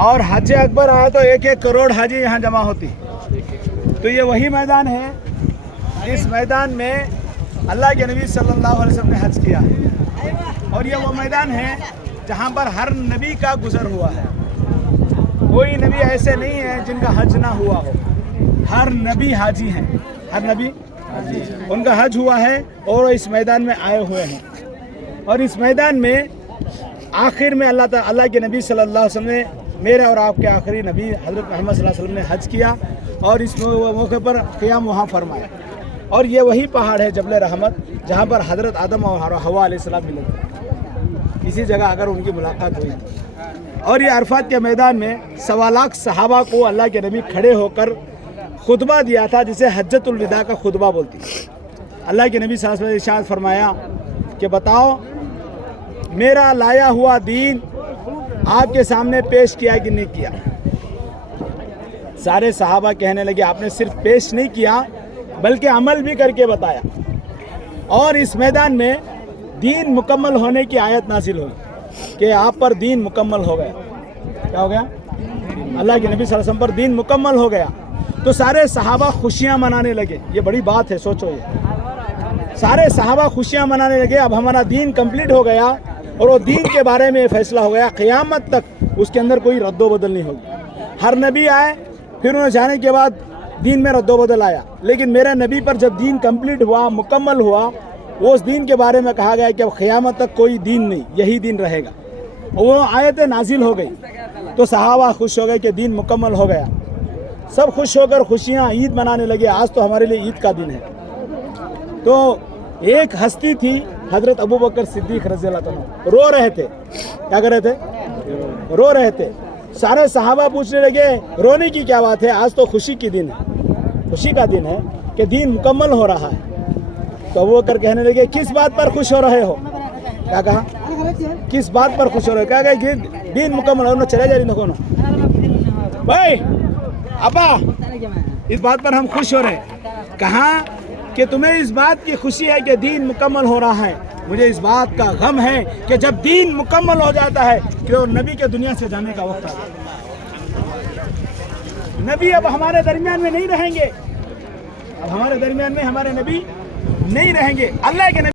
اور حج اکبر آیا تو 1-1 کروڑ حاجی یہاں جمع ہوتی. تو یہ وہی میدان ہے جس میدان میں اللہ کے نبی صلی اللہ علیہ وسلم نے حج کیا ہے. اور یہ وہ میدان ہے جہاں پر ہر نبی کا گزر ہوا ہے. کوئی نبی ایسے نہیں ہے جن کا حج نہ ہوا ہو. ہر نبی حاجی ہیں. ہر نبی ان کا حج ہوا ہے اور اس میدان میں آئے ہوئے ہیں. اور اس میدان میں آخر میں اللہ کے نبی صلی اللہ علیہ وسلم نے میرے اور آپ کے آخری نبی حضرت محمد صلی اللہ علیہ وسلم نے حج کیا اور اس موقع پر قیام وہاں فرمایا. اور یہ وہی پہاڑ ہے جبل رحمت جہاں پر حضرت آدم اور حوا علیہ السلام ملے تھے. اسی جگہ اگر ان کی ملاقات ہوئی تھی. اور یہ عرفات کے میدان میں 1.25 لاکھ صحابہ کو اللہ کے نبی کھڑے ہو کر خطبہ دیا تھا جسے حجۃ الوداع کا خطبہ بولتی. اللہ کے نبی صلی اللہ علیہ وسلم نے ارشاد فرمایا کہ بتاؤ میرا لایا ہوا دین آپ کے سامنے پیش کیا کہ نہیں کیا. سارے صحابہ کہنے لگے آپ نے صرف پیش نہیں کیا بلکہ عمل بھی کر کے بتایا. اور اس میدان میں دین مکمل ہونے کی آیت نازل ہوئی کہ آپ پر دین مکمل ہو گیا. کیا ہو گیا؟ اللہ کے نبی صلی اللہ علیہ وسلم پر دین مکمل ہو گیا. تو سارے صحابہ خوشیاں منانے لگے. یہ بڑی بات ہے, سوچو. یہ سارے صحابہ خوشیاں منانے لگے اب ہمارا دین کمپلیٹ ہو گیا. اور وہ دین کے بارے میں فیصلہ ہو گیا قیامت تک اس کے اندر کوئی رد و بدل نہیں ہوگی. ہر نبی آئے پھر انہیں جانے کے بعد دین میں رد و بدل آیا, لیکن میرے نبی پر جب دین کمپلیٹ ہوا, مکمل ہوا, اس دین کے بارے میں کہا گیا کہ اب قیامت تک کوئی دین نہیں, یہی دین رہے گا. وہ آیتیں نازل ہو گئی تو صحابہ خوش ہو گئے کہ دین مکمل ہو گیا. سب خوش ہو کر خوشیاں عید منانے لگے. آج تو ہمارے لیے عید کا دن ہے. تو ایک ہستی تھی حضرت ابوبکر صدیق رضی اللہ عنہ, رو رہے تھے. کیا کر رہے تھے؟ رو رہے تھے. سارے صحابہ پوچھنے لگے رونے کی کیا بات ہے, آج تو خوشی کی دن ہے, خوشی کا دن ہے کہ دین مکمل ہو رہا ہے. تو ابوبکر کہنے لگے کس بات پر خوش ہو رہے ہو؟ کیا کہا؟ کس بات پر خوش ہو رہے ہو؟ کیا کہ دین مکمل ہو. چلے جا رہی بھائی ابا اس بات پر ہم خوش ہو رہے ہیں. کہاں کہ تمہیں اس بات کی خوشی ہے کہ دین مکمل ہو رہا ہے, مجھے اس بات کا غم ہے کہ جب دین مکمل ہو جاتا ہے کہ وہ نبی کے دنیا سے جانے کا وقت آتا ہے. نبی اب ہمارے درمیان میں نہیں رہیں گے. اب ہمارے درمیان میں ہمارے نبی نہیں رہیں گے. اللہ کے نبی